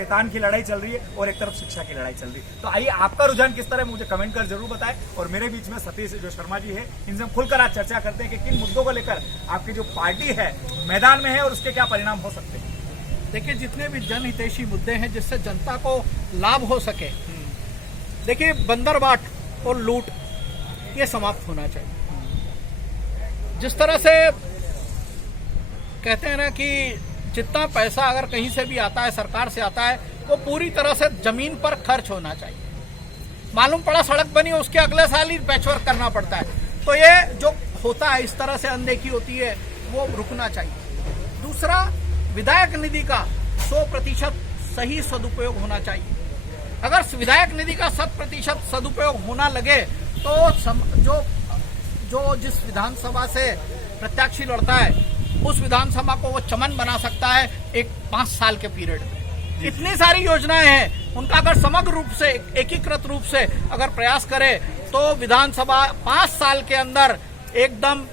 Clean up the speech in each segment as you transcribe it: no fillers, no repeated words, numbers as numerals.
शैतान की लड़ाई चल रही है और एक तरफ शिक्षा की लड़ाई चल रही है। तो आइए आपका रुझान किस तरह है मुझे कमेंट कर जरूर बताएं। और मेरे बीच में सतीश जो शर्मा जी है, इनसे हम खुलकर आज चर्चा करते हैं कि किन मुद्दों को लेकर आपकी जो पार्टी है मैदान में है और उसके क्या परिणाम हो सकते हैं। देखिए, जितने भी जनहितैषी मुद्दे हैं जिससे जनता को लाभ हो सके, देखिए बंदरबाट और लूट ये समाप्त होना चाहिए। जिस तरह से कहते हैं ना कि जितना पैसा अगर कहीं से भी आता है, सरकार से आता है, वो पूरी तरह से जमीन पर खर्च होना चाहिए। मालूम पड़ा सड़क बनी, उसके अगले साल ही पैचवर्क करना पड़ता है। तो ये जो होता है, इस तरह से अनदेखी होती है, वो रुकना चाहिए। दूसरा, विधायक निधि का 100% सही सदुपयोग होना चाहिए। अगर विधायक निधि का 100% सदुपयोग होना लगे तो जो जिस विधानसभा से प्रत्याशी लड़ता है उस विधानसभा को वो चमन बना सकता है एक 5 साल के पीरियड में। इतनी सारी योजनाएं हैं, उनका अगर समग्र रूप से एकीकृत रूप से अगर प्रयास करे तो विधानसभा 5 साल के अंदर एकदम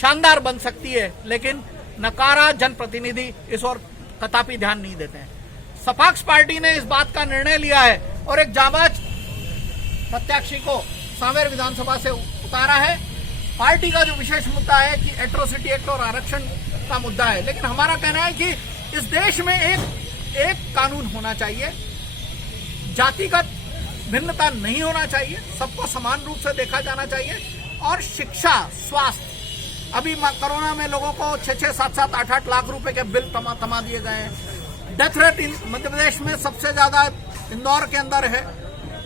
शानदार बन सकती है। लेकिन नकारा जनप्रतिनिधि इस ओर कदापि ध्यान नहीं देते हैं। सपाक्स पार्टी ने इस बात का निर्णय लिया है और एक जाबाज प्रत्याशी को सांवेर विधानसभा से उतारा है। पार्टी का जो विशेष मुद्दा है कि एट्रोसिटी एक्ट और आरक्षण का मुद्दा है, लेकिन हमारा कहना है कि इस देश में एक कानून होना चाहिए, जातिगत भिन्नता नहीं होना चाहिए, सबको समान रूप से देखा जाना चाहिए। और शिक्षा, स्वास्थ्य, अभी कोरोना में लोगों को 6-6, 7-7, 8-8 लाख रुपए के बिल थमा दिए गए हैं। डेथ रेट मध्य प्रदेश में सबसे ज्यादा इंदौर के अंदर है,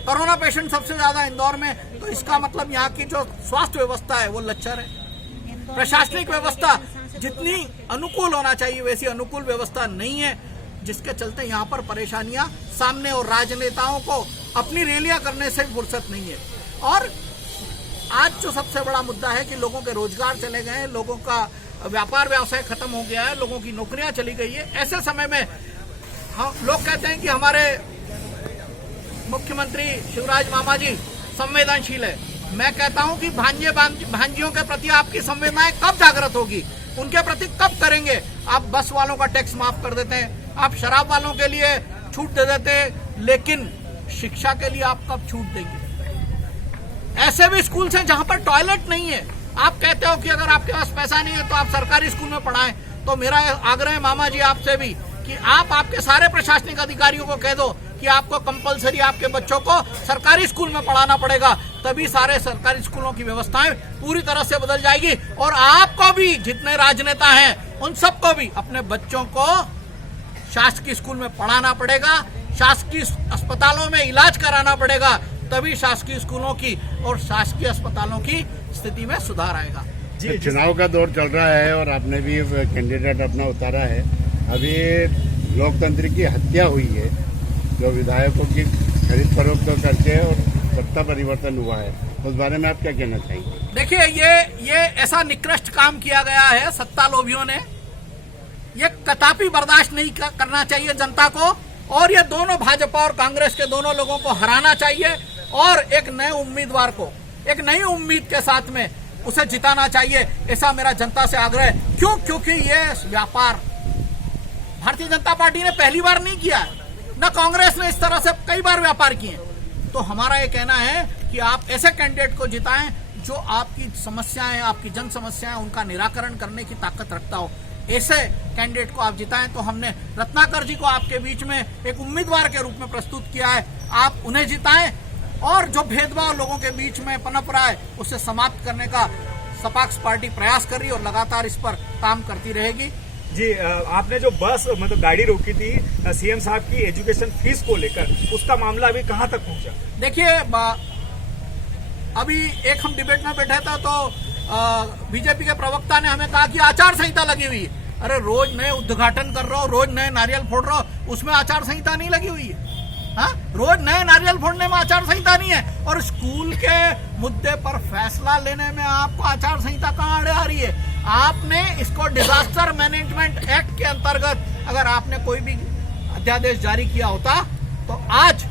कोरोना पेशेंट सबसे ज्यादा इंदौर में। तो इसका मतलब यहाँ की जो स्वास्थ्य व्यवस्था है वो लच्चर है। प्रशासनिक व्यवस्था जितनी अनुकूल होना चाहिए वैसी अनुकूल व्यवस्था नहीं है, जिसके चलते यहाँ पर परेशानियां सामने और राजनेताओं को अपनी रैलियां करने से भी फुर्सत नहीं है। और आज जो सबसे बड़ा मुद्दा है कि लोगों के रोजगार चले गए हैं, लोगों का व्यापार व्यवसाय खत्म हो गया है, लोगों की नौकरियां चली गई है। ऐसे समय में हम लोग कहते हैं कि हमारे मुख्यमंत्री शिवराज मामा जी संवेदनशील है। मैं कहता हूं कि भांजियों के प्रति आपकी संवेदनाएं कब जागृत होगी, उनके प्रति कब करेंगे। आप बस वालों का टैक्स माफ कर देते हैं, आप शराब वालों के लिए छूट दे देते हैं, लेकिन शिक्षा के लिए आप कब छूट देंगे। ऐसे भी स्कूल हैं जहां पर टॉयलेट नहीं है। आप कहते हो कि अगर आपके पास पैसा नहीं है तो आप सरकारी स्कूल में पढ़ाएं। तो मेरा आग्रह है मामा जी आपसे भी कि आप आपके सारे प्रशासनिक अधिकारियों को कह दो कि आपको कंपलसरी आपके बच्चों को सरकारी स्कूल में पढ़ाना पड़ेगा, तभी सारे सरकारी स्कूलों की व्यवस्थाएं पूरी तरह से बदल जाएगी। और आपको भी, जितने राजनेता हैं उन सबको भी अपने बच्चों को शासकीय स्कूल में पढ़ाना पड़ेगा, शासकीय अस्पतालों में इलाज कराना पड़ेगा, तभी शासकीय स्कूलों की और शासकीय अस्पतालों की स्थिति में सुधार आएगा। जी, चुनाव का दौर चल रहा है और आपने भी कैंडिडेट अपना उतारा है। अभी लोकतंत्र की हत्या हुई है, जो विधायकों की खरीद फरोख्त करके और सत्ता परिवर्तन हुआ है, उस बारे में आप क्या कहना चाहेंगे। देखिए, ये ऐसा निकृष्ट काम किया गया है सत्ता लोभियों ने, ये कदापि बर्दाश्त नहीं करना चाहिए जनता को। और ये दोनों भाजपा और कांग्रेस के दोनों लोगों को हराना चाहिए और एक नए उम्मीदवार को एक नई उम्मीद के साथ में उसे जिताना चाहिए। ऐसा मेरा जनता से आग्रह है। क्यों? क्योंकि ये व्यापार भारतीय जनता पार्टी ने पहली बार नहीं किया है, न कांग्रेस ने इस तरह से कई बार व्यापार किए। तो हमारा ये कहना है कि आप ऐसे कैंडिडेट को जिताएं जो आपकी समस्याएं, आपकी जन समस्याएं, उनका निराकरण करने की ताकत रखता हो। ऐसे कैंडिडेट को आप जिताएं। तो हमने रत्नाकर जी को आपके बीच में एक उम्मीदवार के रूप में प्रस्तुत किया है, आप उन्हें जिताएं। और जो भेदभाव लोगों के बीच में पनप रहा है उसे समाप्त करने का सपाक्स पार्टी प्रयास कर रही है और लगातार इस पर काम करती रहेगी। जी, आपने जो बस मतलब गाड़ी रोकी थी सीएम साहब की एजुकेशन फीस को लेकर, उसका मामला अभी कहां तक पहुंचा। देखिए, अभी एक हम डिबेट में बैठे थे तो बीजेपी के प्रवक्ता ने हमें कहा कि आचार संहिता लगी हुई है। अरे, रोज नए उद्घाटन कर रहे हो, रोज नए नारियल फोड़ रहे हो, उसमें आचार संहिता नहीं लगी हुई है। हाँ, रोज नए नारियल फोड़ने में आचार संहिता नहीं है। और स्कूल के मुद्दे पर फैसला लेने में आपको आचार संहिता कहाँ अड़े आ रही है। आपने इसको डिजास्टर मैनेजमेंट एक्ट के अंतर्गत अगर आपने कोई भी अध्यादेश जारी किया होता तो आज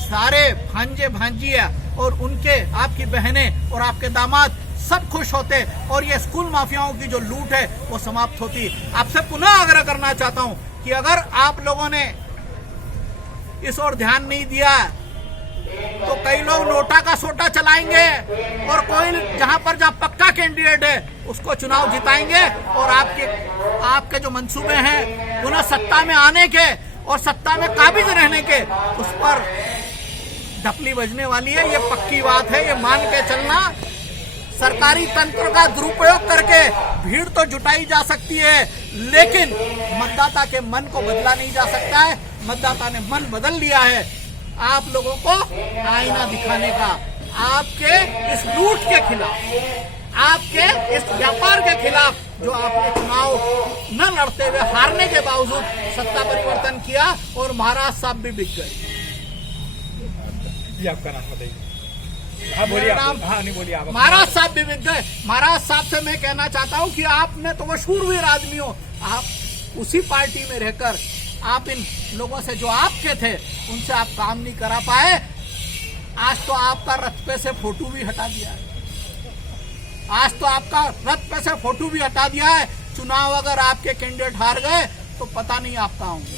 सारे भांजे भांजिया और उनके, आपकी बहनें और आपके दामाद सब खुश होते और ये स्कूल माफियाओं की जो लूट है वो समाप्त होती। आपसे पुनः आग्रह करना चाहता हूं कि अगर आप लोगों ने इस ओर ध्यान नहीं दिया तो कई लोग नोटा का सोटा चलाएंगे और कोई जहां पक्का कैंडिडेट है उसको चुनाव जिताएंगे और आपके जो मंसूबे हैं पुनः सत्ता में आने के और सत्ता में काबिज रहने के उस पर ढपली बजने वाली है। ये पक्की बात है, ये मान के चलना। सरकारी तंत्र का दुरुपयोग करके भीड़ तो जुटाई जा सकती है, लेकिन मतदाता के मन को बदला नहीं जा सकता है। मतदाता ने मन बदल लिया है आप लोगों को आईना दिखाने का, आपके इस लूट के खिलाफ, आपके इस व्यापार के खिलाफ जो आपने चुनाव न लड़ते हुए हारने के बावजूद सत्ता परिवर्तन किया और महाराज साहब भी बिक गए। जी आपका नाम बताइए। हाँ बोलिए आप। हाँ नहीं बोलिए आप। महाराज साहब भी बिक गए। महाराज साहब से मैं कहना चाहता हूं कि आपने तो वो शूरवीर आदमी हो, आप उसी पार्टी में रहकर आप इन लोगों से जो आपके थे उनसे आप काम नहीं करा पाए। आज तो आपका रथ पे से फोटो भी हटा दिया है, आज तो आपका रथ पे से फोटो भी हटा दिया है। चुनाव अगर आपके कैंडिडेट हार गए तो पता नहीं आप कहाँ होंगे,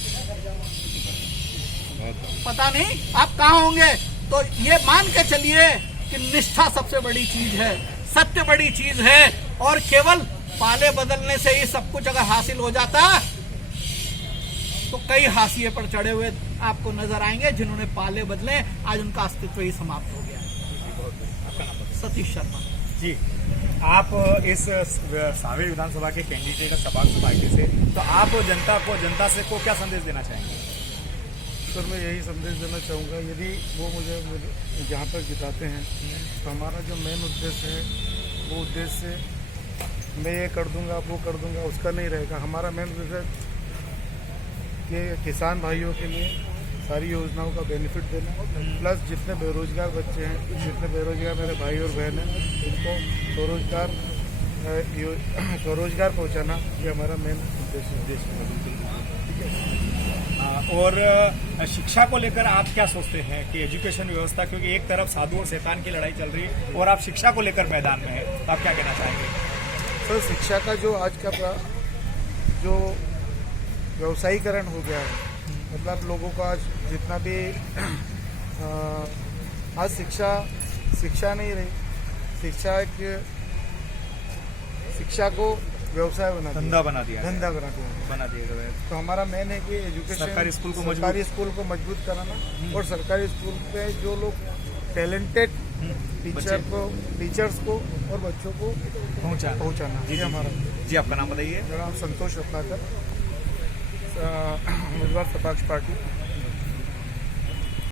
पता नहीं आप कहाँ होंगे। तो ये मान के चलिए कि निष्ठा सबसे बड़ी चीज है, सत्य बड़ी चीज है, और केवल पाले बदलने से ही सब कुछ अगर हासिल हो जाता तो कई हाशिए पर चढ़े हुए आपको नजर आएंगे जिन्होंने पाले बदले, आज उनका अस्तित्व ही समाप्त हो गया। सतीश शर्मा जी, आप इस सांवेर विधानसभा के कैंडिडेट हैं सपाक्स पार्टी से, तो आप जनता से को क्या संदेश देना चाहेंगे? सर मैं यही संदेश देना चाहूँगा, यदि वो मुझे जहाँ तक जिताते हैं तो हमारा जो मेन उद्देश्य है वो उद्देश्य मैं ये कर दूंगा वो कर दूंगा उसका नहीं रहेगा। हमारा मेन उद्देश्य कि किसान भाइयों के लिए सारी योजनाओं का बेनिफिट देना, प्लस जितने बेरोजगार बच्चे हैं, जितने बेरोजगार मेरे भाई और बहन हैं, उनको स्वरोजगार पहुंचाना, ये हमारा मेन उद्देश्य है। और शिक्षा को लेकर आप क्या सोचते हैं कि एजुकेशन व्यवस्था, क्योंकि एक तरफ साधु और शैतान की लड़ाई चल रही है और आप शिक्षा को लेकर मैदान में है, तो आप क्या कहना चाहेंगे? सर शिक्षा का जो आज का जो व्यवसायीकरण हो गया है, मतलब लोगों का आज जितना भी आज शिक्षा नहीं रही, शिक्षा को व्यवसाय धंधा बना दिया गया। तो हमारा मेन है कि एजुकेशन, सरकारी स्कूल को मजबूत कराना और सरकारी स्कूल पे जो लोग टैलेंटेड टीचर्स को और बच्चों को पहुंचाना। ये हमारा। जी आपका नाम बताइए। मेरा नाम संतोष रत्नाकर, उम्मीदवार सपाक्स पार्टी।